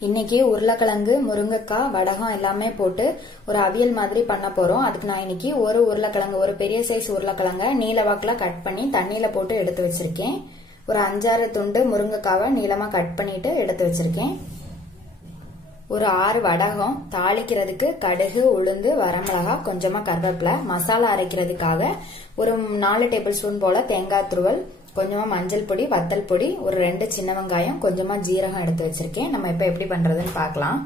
இன்னைக்கு உருளைக்கிழங்கு, முருங்கைக்காய், வடகம் எல்லாமே போட்டு ஒரு அவியல் மாதிரி பண்ண போறோம். அதுக்கு நான் இன்னைக்கு ஒரு உருளைக்கிழங்கு, ஒரு பெரிய சைஸ் உருளைக்கிழங்க நீல வாக்குல கட் பண்ணி தண்ணியில போட்டு எடுத்து வச்சிருக்கேன். ஒரு 5-6 துண்டு முருங்கைக்காவை நீளமா கட் பண்ணிட்டு எடுத்து வச்சிருக்கேன். ஒரு 6 வடகம், தாளிக்கிறதுக்கு கடுகு, உளுந்து, வரமிளகாய், கொஞ்சமா கருவேப்பிலை, மசாலா அரைக்கிறதுக்காக ஒரு 4 டேபிள் ஸ்பூன் போல தேங்காய் துருவல், கொஞ்சமா மஞ்சள் பொடி, வத்தல் பொடி, ஒரு 2 சின்ன வெங்காயம், கொஞ்சமா ஜீரகம் எடுத்து வச்சிருக்கேன். நம்ம இப்ப எப்படி பண்றதுன்னு பார்க்கலாம்.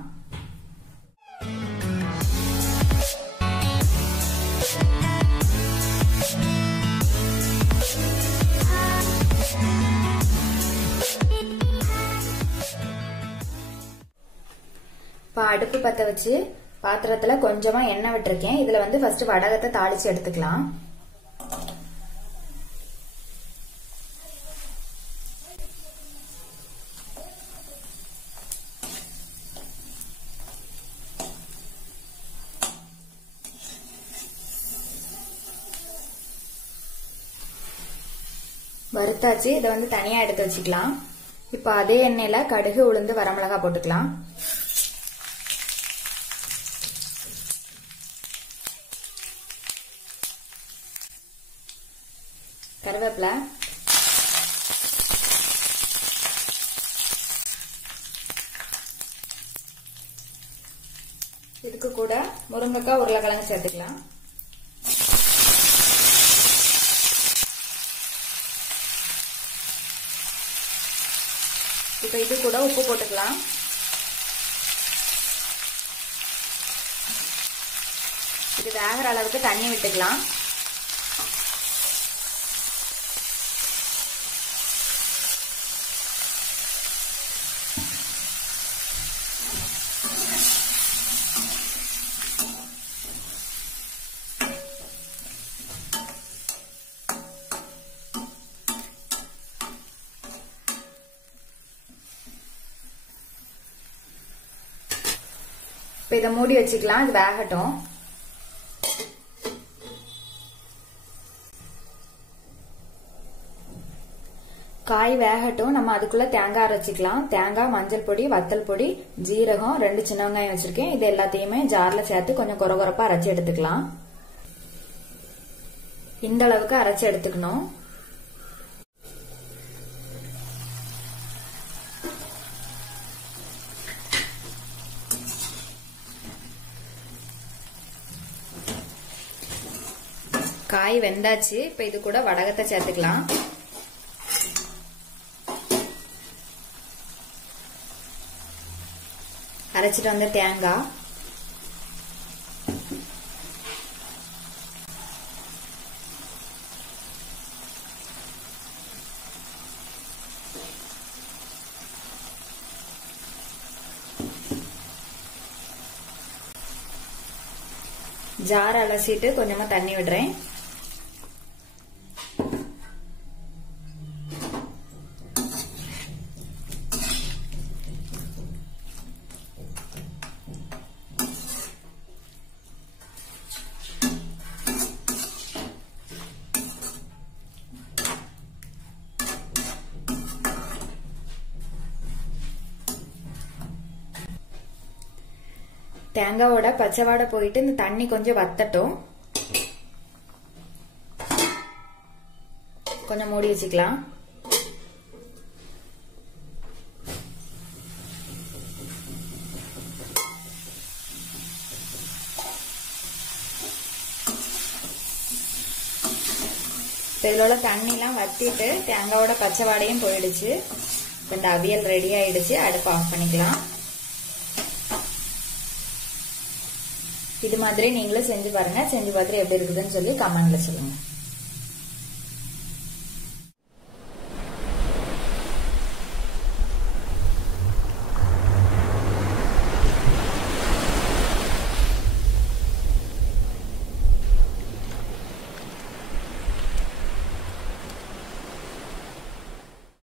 இப்ப அடுப்பு பத்த வச்சு பாத்திரத்துல கொஞ்சமா எண்ணெய் விட்டுருக்கேன். இதுல ஃபர்ஸ்ட் வடகத்தை தாளிச்சு எடுத்துக்கலாம். வறுத்தாச்சு. இதை தனியா எடுத்து வச்சுக்கலாம். இப்ப அதே எண்ணெயில கடுகு, உளுந்து, வரமிளகாய் போட்டுக்கலாம். கருவேப்பிலை, இதுக்கு கூட முருங்கைக்காய், உருளைக்கிழங்கு சேர்த்துக்கலாம். இப்ப இது கூட உப்பு போட்டுக்கலாம். இது வேகிற அளவுக்கு தண்ணி விட்டுக்கலாம். இப்ப இதை மூடி வச்சுக்கலாம். இது வேகட்டும். காய் வேகட்டும். நம்ம அதுக்குள்ள தேங்காய் அரைச்சிக்கலாம். தேங்காய், மஞ்சள் பொடி, வத்தல் பொடி, ஜீரகம், 2 சின்ன வெங்காயம் வச்சிருக்கேன். இது எல்லாத்தையுமே ஜார்ல சேர்த்து கொஞ்சம் கொரகொரப்பா அரைச்சி எடுத்துக்கலாம். இந்த அளவுக்கு அரைச்சி எடுத்துக்கணும். காய் வெந்தாச்சு. இப்ப இது கூட வடகத்தை சேர்த்துக்கலாம். அரைச்சிட்டு வந்த தேங்காய், ஜார் அலசிட்டு கொஞ்சமா தண்ணி விடுறேன். தேங்காவோட பச்சை வாடை போயிட்டு இந்த தண்ணி கொஞ்சம் வத்தட்டும். கொஞ்சம் மூடி வச்சுக்கலாம். இதுல உள்ள தண்ணி எல்லாம் வத்திட்டு தேங்காவோட பச்சை வாடையும் போயிடுச்சு. இந்த அவியல் ரெடி ஆயிடுச்சு. அடுப்பு ஆஃப் பண்ணிக்கலாம். இது மாதிரி நீங்களும் செஞ்சு பாருங்க. செஞ்சு பார்த்துட்டு எப்படி இருக்குதுன்னு சொல்லி கமெண்ட்ல சொல்லுங்க.